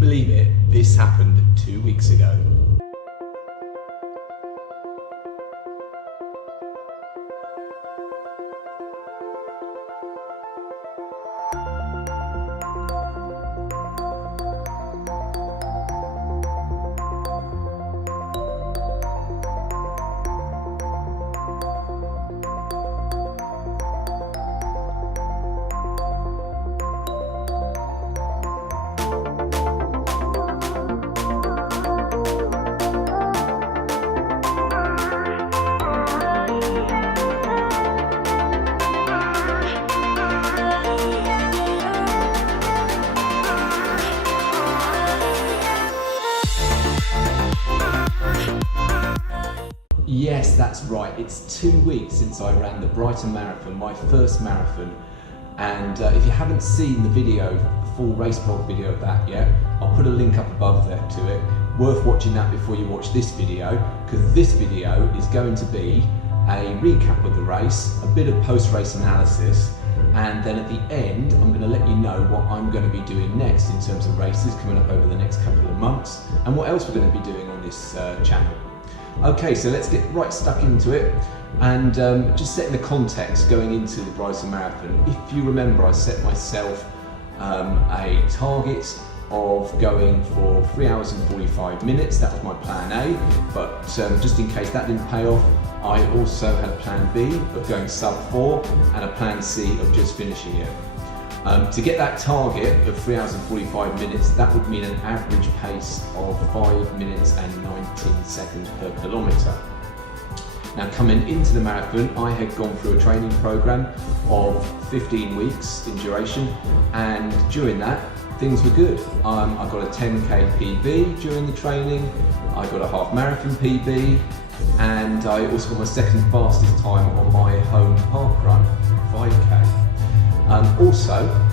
believe it? This happened 2 weeks ago. Yes, that's right. It's 2 weeks since I ran the Brighton Marathon, my first marathon. And if you haven't seen the video, the full race blog video of that yet, I'll put a link up above there to it. Worth watching that before you watch this video, because this video is going to be a recap of the race, a bit of post-race analysis, and then at the end I'm going to let you know what I'm going to be doing next in terms of races coming up over the next couple of months, and what else we're going to be doing on this channel. Okay, so let's get right stuck into it, and just setting the context going into the Brighton Marathon. If you remember, I set myself a target of going for 3 hours and 45 minutes. That was my plan A, but just in case that didn't pay off, I also had a plan B of going sub 4 and a plan C of just finishing it. To get that target of 3 hours and 45 minutes, that would mean an average pace of 5 minutes and 19 seconds per kilometre. Now, coming into the marathon, I had gone through a training program of 15 weeks in duration, and during that, things were good. I got a 10k PB during the training, I got a half marathon PB, and I also got my second fastest time on my home park run, 5k.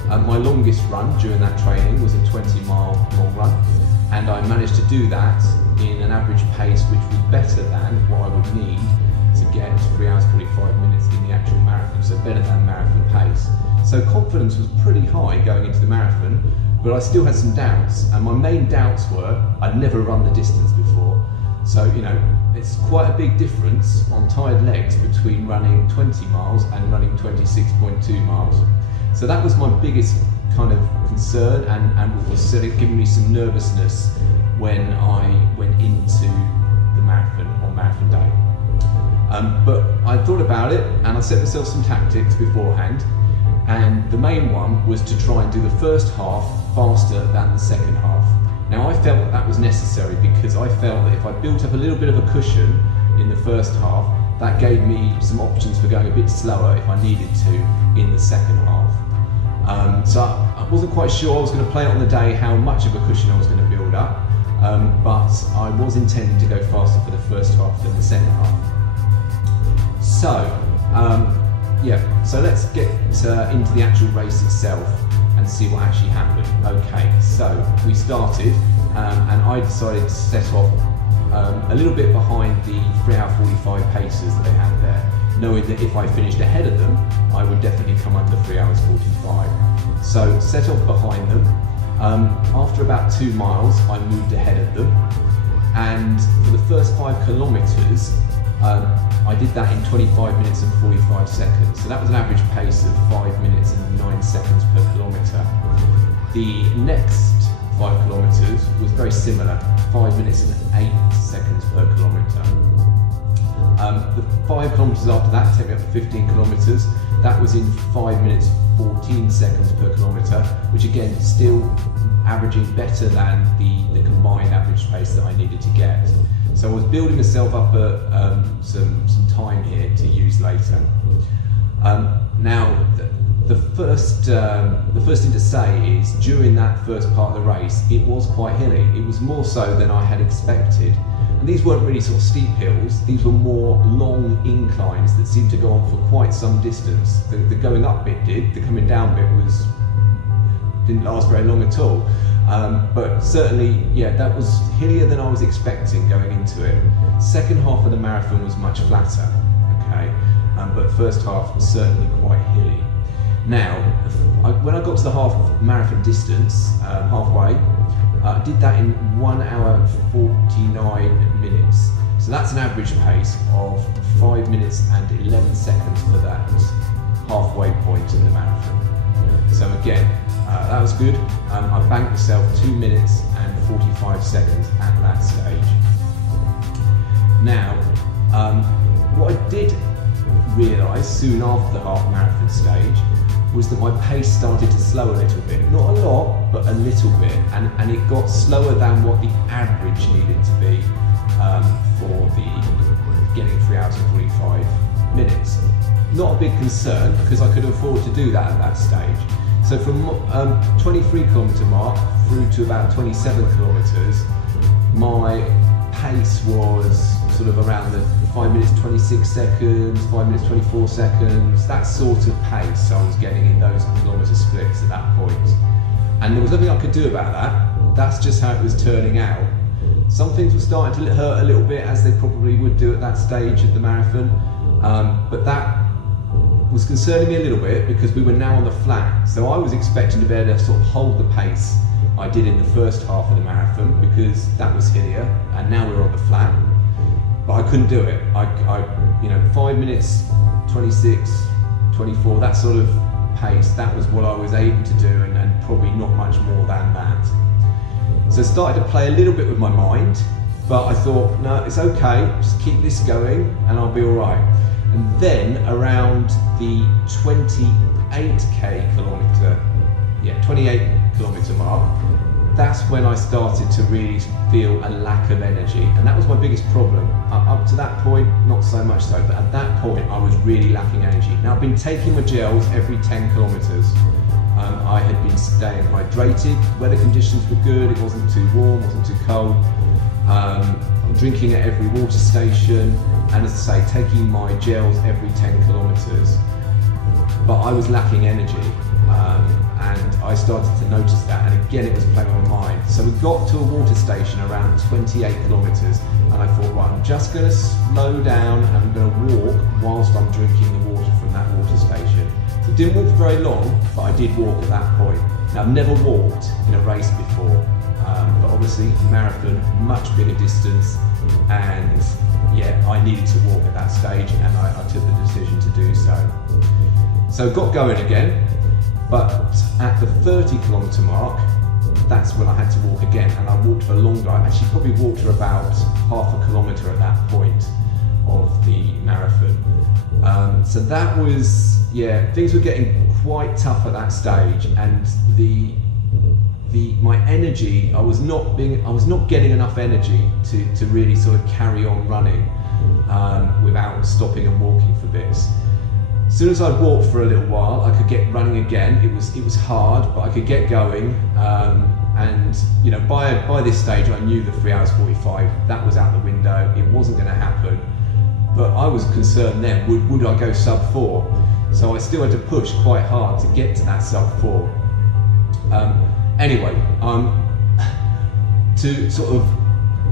My longest run during that training was a 20-mile long run, and I managed to do that in an average pace which was better than what I would need to get to 3 hours 45 minutes in the actual marathon, so better than marathon pace. So confidence was pretty high going into the marathon, but I still had some doubts, and my main doubts were I'd never run the distance before. So, you know, it's quite a big difference on tired legs between running 20 miles and running 26.2 miles. So that was my biggest kind of concern, and what was sort of giving me some nervousness when I went into the marathon on marathon day. But I thought about it, and I set myself some tactics beforehand, and the main one was to try and do the first half faster than the second half. Now, I felt that that was necessary because I felt that if I built up a little bit of a cushion in the first half, that gave me some options for going a bit slower if I needed to in the second half. So I wasn't quite sure I was going to play it on the day how much of a cushion I was going to build up, but I was intending to go faster for the first half than the second half. So, so let's get into the actual race itself and see what actually happened. Okay, so we started, and I decided to set off a little bit behind the 3 hour 45 paces that they had there, knowing that if I finished ahead of them, I would definitely come under 3 hours 45. So set off behind them. After about 2 miles, I moved ahead of them, and for the first 5 kilometres, I did that in 25 minutes and 45 seconds. So that was an average pace of 5 minutes and 9 seconds per kilometre. The next 5 kilometres was very similar, 5 minutes and 8 seconds per kilometre. The 5 kilometres after that, take me up to 15 kilometres, that was in 5 minutes 14 seconds per kilometre, which again, still averaging better than the combined average pace that I needed to get. So I was building myself up some time here to use later. Now, the first thing to say is during that first part of the race, it was quite hilly. It was more so than I had expected. And these weren't really sort of steep hills, these were more long inclines that seemed to go on for quite some distance. The going up bit did, the coming down bit didn't last very long at all. But certainly, yeah, that was hillier than I was expecting going into it. Second half of the marathon was much flatter, okay? But first half was certainly quite hilly. Now, when I got to the half marathon distance, halfway, I did that in 1 hour and 49 minutes. So that's an average pace of 5 minutes and 11 seconds for that halfway point in the marathon. So again, that was good. I banked myself 2 minutes and 45 seconds at that stage. Now, what I did realise soon after the half marathon stage was that my pace started to slow a little bit. Not a lot, but a little bit. And it got slower than what the average needed to be for the getting 3 hours and 45 minutes. Not a big concern, because I could afford to do that at that stage. So from 23 kilometre mark through to about 27 kilometres, my pace was sort of around the 5 minutes 26 seconds, 5 minutes 24 seconds, that sort of pace I was getting in those kilometre splits at that point. And there was nothing I could do about that. That's just how it was turning out. Some things were starting to hurt a little bit, as they probably would do at that stage of the marathon, but that was concerning me a little bit because we were now on the flat. So I was expecting to be able to sort of hold the pace I did in the first half of the marathon, because that was here, and now we're on the flat. But I couldn't do it. You know, 5 minutes 26, 24, that sort of pace, that was what I was able to do, and probably not much more than that. So I started to play a little bit with my mind, but I thought, no, it's okay, just keep this going and I'll be all right. And then around the 28 kilometre mark, that's when I started to really feel a lack of energy, and that was my biggest problem. Up to that point, not so much so, but at that point I was really lacking energy. Now, I've been taking my gels every 10 kilometres. I had been staying hydrated, weather conditions were good, it wasn't too warm, wasn't too cold. I'm drinking at every water station, and as I say, taking my gels every 10 kilometres. But I was lacking energy, and I started to notice that, and again it was playing on my mind. So we got to a water station around 28 kilometres, and I thought, right, I'm just going to slow down and I'm going to walk whilst I'm drinking the water from that water station. So I didn't walk for very long, but I did walk at that point. Now, I've never walked in a race before, but obviously marathon, much bigger distance, and yeah, I needed to walk at that stage, and I took the decision to do so. So got going again, but at the 30 kilometre mark, that's when I had to walk again, and I walked for longer. I actually probably walked for about half a kilometre at that point of the marathon. So that was, yeah, things were getting quite tough at that stage, and my energy, I was not getting enough energy to really sort of carry on running without stopping and walking for bits. As soon as I'd walked for a little while, I could get running again. It was hard, but I could get going. And you know, by this stage, I knew the 3 hours 45, that was out the window. It wasn't going to happen. But I was concerned then, would I go sub 4? So I still had to push quite hard to get to that sub 4. Anyway, to sort of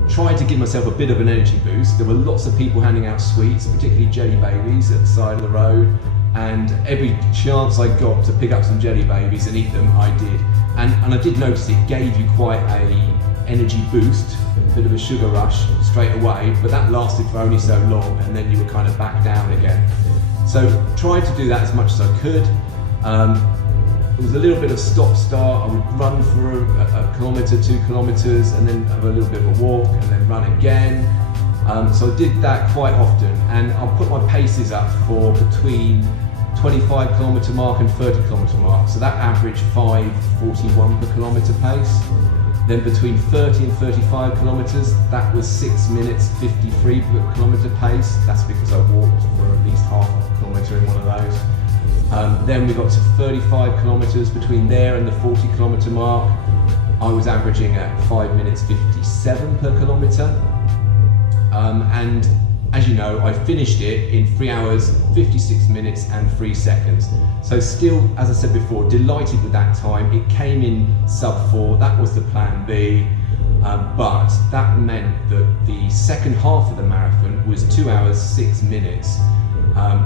try to give myself a bit of an energy boost, there were lots of people handing out sweets, particularly jelly babies at the side of the road, and every chance I got to pick up some jelly babies and eat them, I did. And I did notice it gave you quite a energy boost, a bit of a sugar rush straight away, but that lasted for only so long, and then you were kind of back down again. So tried to do that as much as I could. It was a little bit of stop-start. I would run for a kilometre, 2 kilometres, and then have a little bit of a walk, and then run again. So I did that quite often, and I'll put my paces up for between 25 kilometre mark and 30 kilometre mark. So that averaged 5:41 per kilometre pace. Then between 30 and 35 kilometres, that was 6 minutes 53 per kilometre pace. That's because I walked for at least half a kilometre in one of those. Then we got to 35 kilometres. Between there and the 40 kilometre mark, I was averaging at 5 minutes 57 per kilometre. And as you know, I finished it in 3 hours, 56 minutes and 3 seconds. So still, as I said before, delighted with that time. It came in sub 4, that was the plan B. But that meant that the second half of the marathon was 2 hours, 6 minutes,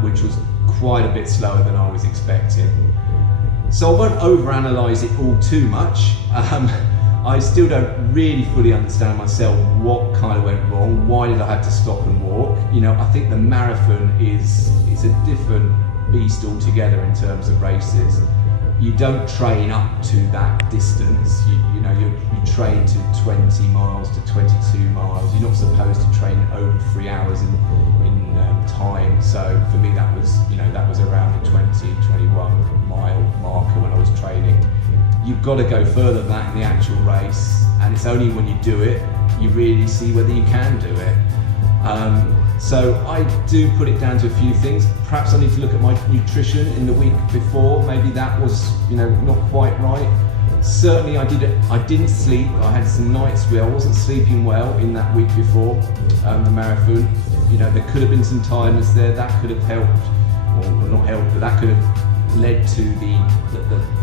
which was quite a bit slower than I was expecting. So I won't overanalyze it all too much. I still don't really fully understand myself what kind of went wrong. Why did I have to stop and walk? You know, I think the marathon is a different beast altogether in terms of races. You don't train up to that distance. You train to 20 miles to 22 miles. You're not supposed to train over 3 hours in time. So for me, that was around the 20-21 mile marker when I was training. You've got to go further than that in the actual race, and it's only when you do it you really see whether you can do it. So I do put it down to a few things. Perhaps I need to look at my nutrition in the week before. Maybe that was, not quite right. Certainly I didn't sleep. I had some nights where I wasn't sleeping well in that week before the marathon. There could have been some tiredness there. That could have helped, or not helped, but that could have led to the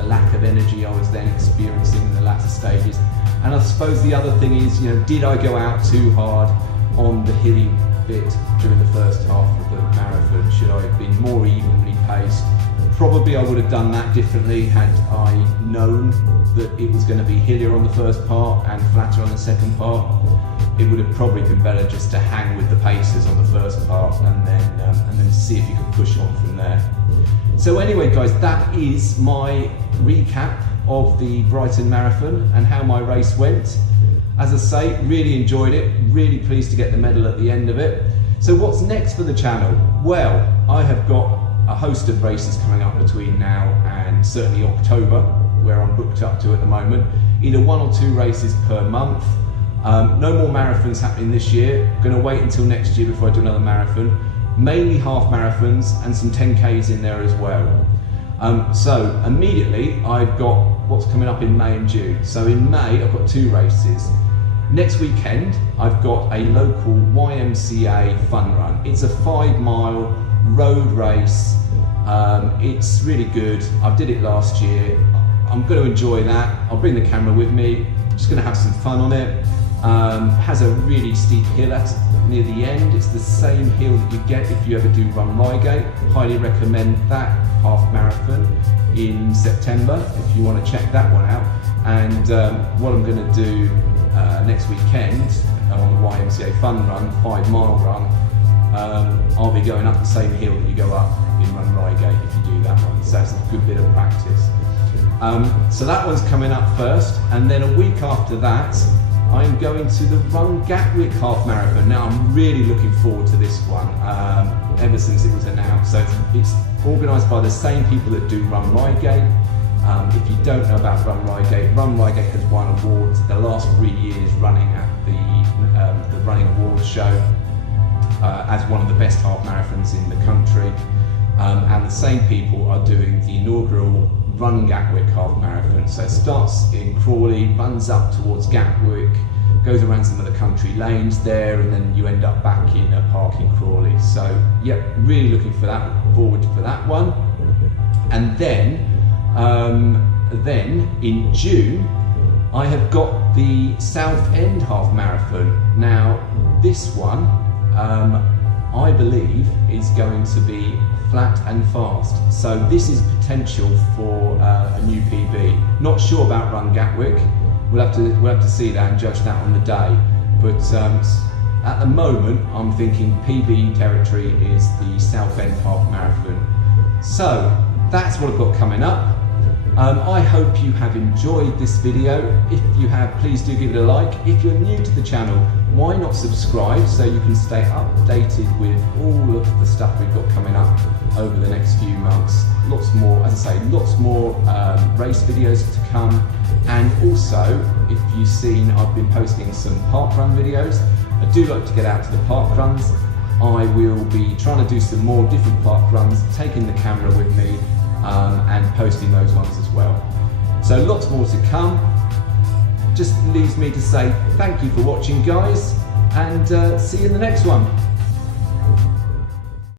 lack of energy I was then experiencing in the latter stages. And I suppose the other thing is, did I go out too hard on the hilly bit during the first half of the marathon? Should I have been more evenly paced? Probably I would have done that differently had I known that it was going to be hillier on the first part and flatter on the second part. It would have probably been better just to hang with the paces on the first part and then see if you could push on from there. So anyway, guys, that is my recap of the Brighton Marathon and how my race went. As I say, really enjoyed it, really pleased to get the medal at the end of it. So what's next for the channel? Well, I have got a host of races coming up between now and certainly October, where I'm booked up to at the moment. Either 1 or 2 races per month. No more marathons happening this year. I'm going to wait until next year before I do another marathon. Mainly half marathons and some 10Ks in there as well. So immediately I've got what's coming up in May and June. So in May I've got 2 races. Next weekend I've got a local YMCA fun run. It's a 5-mile road race. It's really good. I did it last year. I'm going to enjoy that. I'll bring the camera with me. I'm just going to have some fun on it. Has a really steep hill near the end. It's the same hill that you get if you ever do Run Reigate. Highly recommend that half marathon in September if you want to check that one out. And what I'm going to do next weekend on the YMCA Fun Run, 5-mile run, I'll be going up the same hill that you go up in Run Reigate if you do that one. So that's a good bit of practice. So that one's coming up first, and then a week after that I'm going to the Run Gatwick half marathon. Now I'm really looking forward to this one ever since it was announced. So it's organised by the same people that do Run Reigate. If you don't know about Run Reigate has won awards the last 3 years running at the Running Awards show as one of the best half marathons in the country. And the same people are doing the inaugural Run Gatwick half marathon. So it starts in Crawley, runs up towards Gatwick, goes around some of the country lanes there, and then you end up back in a park in Crawley. So yeah, really looking forward for that one. And then in June I have got the Southend half marathon. Now this one I believe is going to be flat and fast. So this is potential for a new PB. Not sure about Run Gatwick. We'll have to see that and judge that on the day. But at the moment, I'm thinking PB territory is the Southend half marathon. So that's what I've got coming up. I hope you have enjoyed this video. If you have, please do give it a like. If you're new to the channel, why not subscribe so you can stay updated with all of the stuff we've got coming up over the next few months. Lots more, as I say, lots more race videos to come. And also, if you've seen, I've been posting some parkrun videos. I do like to get out to the parkruns. I will be trying to do some more different parkruns, taking the camera with me, and posting those ones as well. So lots more to come. Just leaves me to say thank you for watching, guys, and see you in the next one.